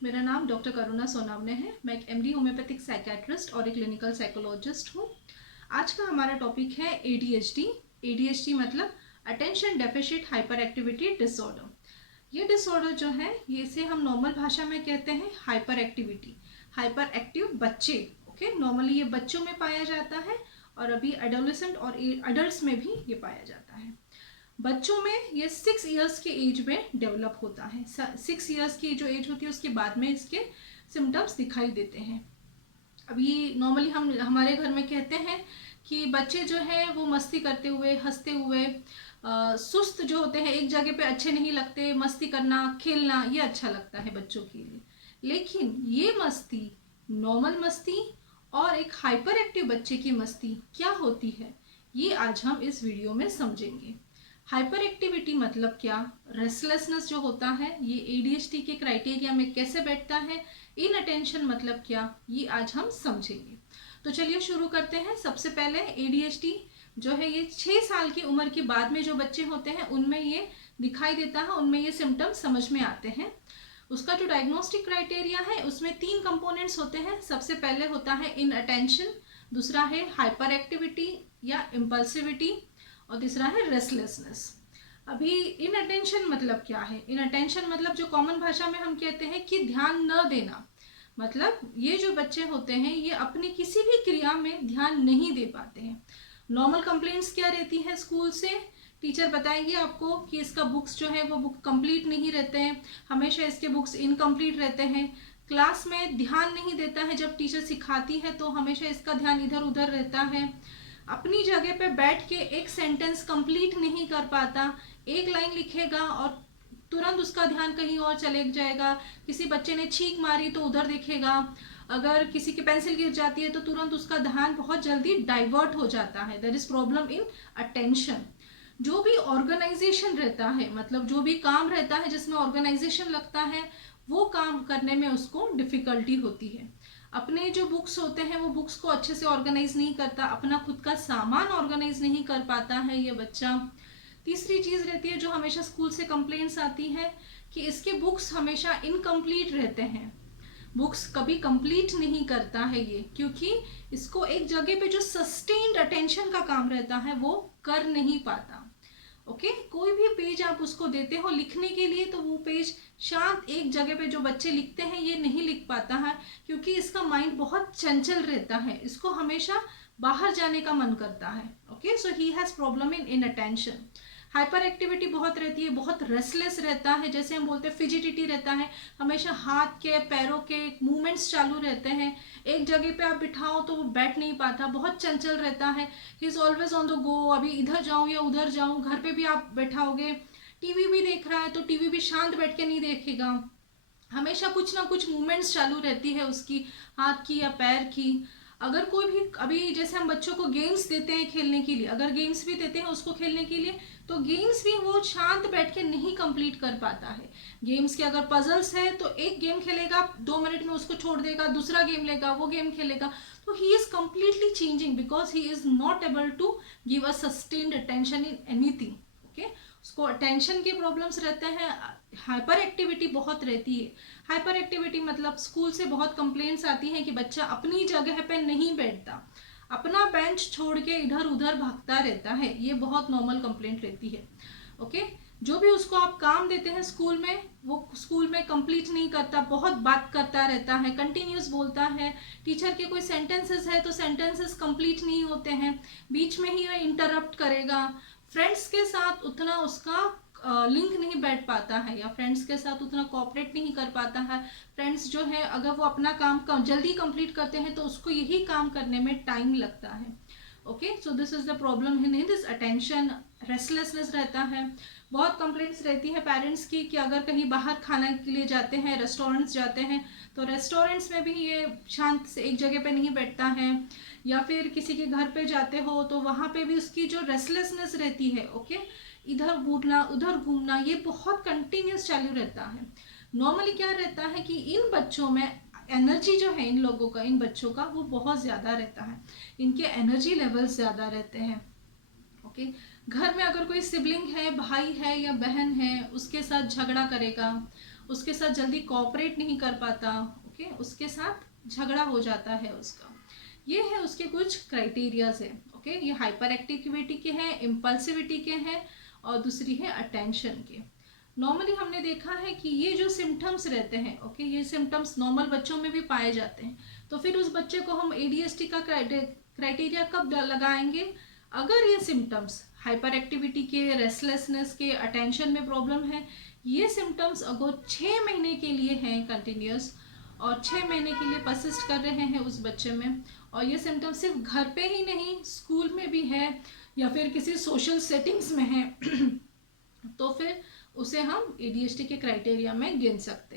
मेरा नाम डॉक्टर करुणा सोनावने है। मैं एक एमडी होम्योपैथिक साइकेट्रिस्ट और एक क्लिनिकल साइकोलॉजिस्ट हूँ। आज का हमारा टॉपिक है एडीएचडी। एडीएचडी मतलब attention deficit hyper activity disorder. ये डिसऑर्डर जो है, ये इसे हम नॉर्मल भाषा में कहते हैं हाइपर एक्टिविटी, हाइपर एक्टिव बच्चे। ओके, नॉर्मली ये बच्चों में पाया जाता है और अभी एडोलेसेंट और अडल्ट में भी ये पाया जाता है। बच्चों में ये 6 इयर्स के एज में डेवलप होता है। 6 इयर्स की जो एज होती है उसके बाद में इसके सिम्टम्स दिखाई देते हैं। अभी नॉर्मली हम हमारे घर में कहते हैं कि बच्चे जो है वो मस्ती करते हुए, हंसते हुए, सुस्त जो होते हैं, एक जगह पे अच्छे नहीं लगते। मस्ती करना, खेलना ये अच्छा लगता है बच्चों के लिए, लेकिन ये मस्ती, नॉर्मल मस्ती और एक हाइपर एक्टिव बच्चे की मस्ती क्या होती है, ये आज हम इस वीडियो में समझेंगे। हाइपर एक्टिविटी मतलब क्या, रेस्टलेसनेस जो होता है ये एडीएचडी के क्राइटेरिया में कैसे बैठता है, इन अटेंशन मतलब क्या, ये आज हम समझेंगे। तो चलिए शुरू करते हैं। सबसे पहले एडीएचडी जो है ये 6 साल की उम्र के बाद में जो बच्चे होते हैं उनमें ये दिखाई देता है, उनमें ये सिम्टम्स समझ में आते हैं। उसका जो डायग्नोस्टिक क्राइटेरिया है उसमें 3 कंपोनेंट्स होते हैं। सबसे पहले होता है इन अटेंशन, दूसरा है हाइपर एक्टिविटी या इम्पल्सिविटी और तीसरा है रेस्टलेसनेस। अभी इन अटेंशन मतलब क्या है? इन अटेंशन मतलब जो कॉमन भाषा में हम कहते हैं कि ध्यान न देना। मतलब ये जो बच्चे होते हैं ये अपनी किसी भी क्रिया में ध्यान नहीं दे पाते हैं। नॉर्मल कंप्लेंट्स क्या रहती है स्कूल से, टीचर बताएंगे आपको कि इसका बुक्स जो है वो बुक कंप्लीट नहीं रहते हैं, हमेशा इसके बुक्स इनकम्प्लीट रहते हैं। क्लास में ध्यान नहीं देता है, जब टीचर सिखाती है तो हमेशा इसका ध्यान इधर उधर रहता है। अपनी जगह पे बैठ के एक सेंटेंस कंप्लीट नहीं कर पाता, एक लाइन लिखेगा और तुरंत उसका ध्यान कहीं और चले जाएगा। किसी बच्चे ने छींक मारी तो उधर देखेगा, अगर किसी की पेंसिल गिर जाती है तो तुरंत उसका ध्यान बहुत जल्दी डाइवर्ट हो जाता है। There is problem in attention. जो भी ऑर्गेनाइजेशन रहता है, मतलब जो भी काम रहता है जिसमें ऑर्गेनाइजेशन लगता है, वो काम करने में उसको डिफिकल्टी होती है। अपने जो बुक्स होते हैं वो बुक्स को अच्छे से ऑर्गेनाइज नहीं करता, अपना खुद का सामान ऑर्गेनाइज नहीं कर पाता है ये बच्चा। तीसरी चीज रहती है जो हमेशा स्कूल से कंप्लेंट्स आती है कि इसके बुक्स हमेशा इनकम्प्लीट रहते हैं, बुक्स कभी कंप्लीट नहीं करता है ये, क्योंकि इसको एक जगह पे जो सस्टेन्ड अटेंशन का काम रहता है वो कर नहीं पाता। ओके, कोई भी पेज आप उसको देते हो लिखने के लिए तो वो पेज शांत एक जगह पे जो बच्चे लिखते हैं ये नहीं लिख पाता है, क्योंकि इसका माइंड बहुत चंचल रहता है, इसको हमेशा बाहर जाने का मन करता है। Okay, so he has problem in attention. Hyper activity बहुत रहती है, बहुत रेस्टलेस रहता है, जैसे हम बोलते हैं फिजिटिटी रहता है, हमेशा हाथ के पैरों के मूवमेंट्स चालू रहते हैं। एक जगह पे आप बिठाओ तो वो बैठ नहीं पाता, बहुत चंचल रहता है। He is always on the go, अभी इधर जाऊं या उधर जाऊं। घर पे भी आप बैठाओगे, टीवी भी देख रहा है तो टीवी भी शांत बैठ के नहीं देखेगा, हमेशा कुछ ना कुछ मूवमेंट्स चालू रहती है उसकी, हाथ की या पैर की। अगर कोई भी, अभी जैसे हम बच्चों को गेम्स देते हैं खेलने के लिए, अगर गेम्स भी देते हैं उसको खेलने के लिए तो गेम्स भी वो शांत बैठ के नहीं कंप्लीट कर पाता है। गेम्स के अगर पजल्स है तो एक गेम खेलेगा, 2 मिनट में उसको छोड़ देगा, दूसरा गेम लेगा, वो गेम खेलेगा। तो he is completely changing because he is not able to give a sustained attention in anything. Okay, उसको अटेंशन के प्रॉब्लम्स रहते हैं, हाइपर एक्टिविटी बहुत रहती है। हाइपर एक्टिविटी मतलब स्कूल से बहुत कंप्लेंट्स आती हैं कि बच्चा अपनी जगह पे नहीं बैठता, अपना बेंच छोड़ के इधर उधर भागता रहता है, ये बहुत नॉर्मल कंप्लेंट रहती है। ओके, जो भी उसको आप काम देते हैं स्कूल में वो स्कूल में कंप्लीट नहीं करता, बहुत बात करता रहता है, कंटिन्यूस बोलता है। टीचर के कोई सेंटेंसेस है तो सेंटेंसेस कंप्लीट नहीं होते हैं, बीच में ही वह इंटरप्ट करेगा। फ्रेंड्स के साथ उतना उसका लिंक नहीं बैठ पाता है, या फ्रेंड्स के साथ उतना कोऑपरेट नहीं कर पाता है। फ्रेंड्स जो है अगर वो अपना काम जल्दी कंप्लीट करते हैं तो उसको यही काम करने में टाइम लगता है। Okay, so this is the problem in this attention. Restlessness रहता है, बहुत कंप्लेंट्स रहती है पेरेंट्स की कि अगर कहीं बाहर खाने के लिए जाते हैं, रेस्टोरेंट्स जाते हैं, तो रेस्टोरेंट्स में भी ये शांत से एक जगह पे नहीं बैठता है, या फिर किसी के घर पे जाते हो तो वहाँ पे भी उसकी जो रेस्टलेसनेस रहती है, ओके, इधर घूमना उधर घूमना, ये बहुत कंटिन्यूस चालू रहता है। नॉर्मली क्या रहता है कि इन बच्चों में एनर्जी जो है, इन लोगों का, इन बच्चों का वो बहुत ज़्यादा रहता है, इनके एनर्जी लेवल्स ज़्यादा रहते हैं। ओके, घर में अगर कोई सिबलिंग है, भाई है या बहन है, उसके साथ झगड़ा करेगा, उसके साथ जल्दी कोऑपरेट नहीं कर पाता, ओके, उसके साथ झगड़ा हो जाता है उसका। ये है उसके कुछ क्राइटेरियाज है, ओके। ये हाइपर एक्टिविटी के हैं, इम्पल्सिविटी के हैं, और दूसरी है अटेंशन के। नॉर्मली हमने देखा है कि ये जो सिम्टम्स रहते हैं, ओके, ये सिम्टम्स नॉर्मल बच्चों में भी पाए जाते हैं। तो फिर उस बच्चे को हम एडीएचडी का क्राइटेरिया कब लगाएंगे? अगर ये सिम्टम्स हाइपर एक्टिविटी के, रेस्टलेसनेस के, अटेंशन में प्रॉब्लम है, ये सिम्टम्स अगर 6 महीने के लिए हैं कंटिन्यूस, और 6 महीने के लिए परसिस्ट कर रहे हैं उस बच्चे में, और ये सिम्टम्स सिर्फ घर पे ही नहीं, स्कूल में भी है या फिर किसी सोशल सेटिंग्स में है तो फिर उसे हम एडीएचडी के क्राइटेरिया में गिन सकते हैं।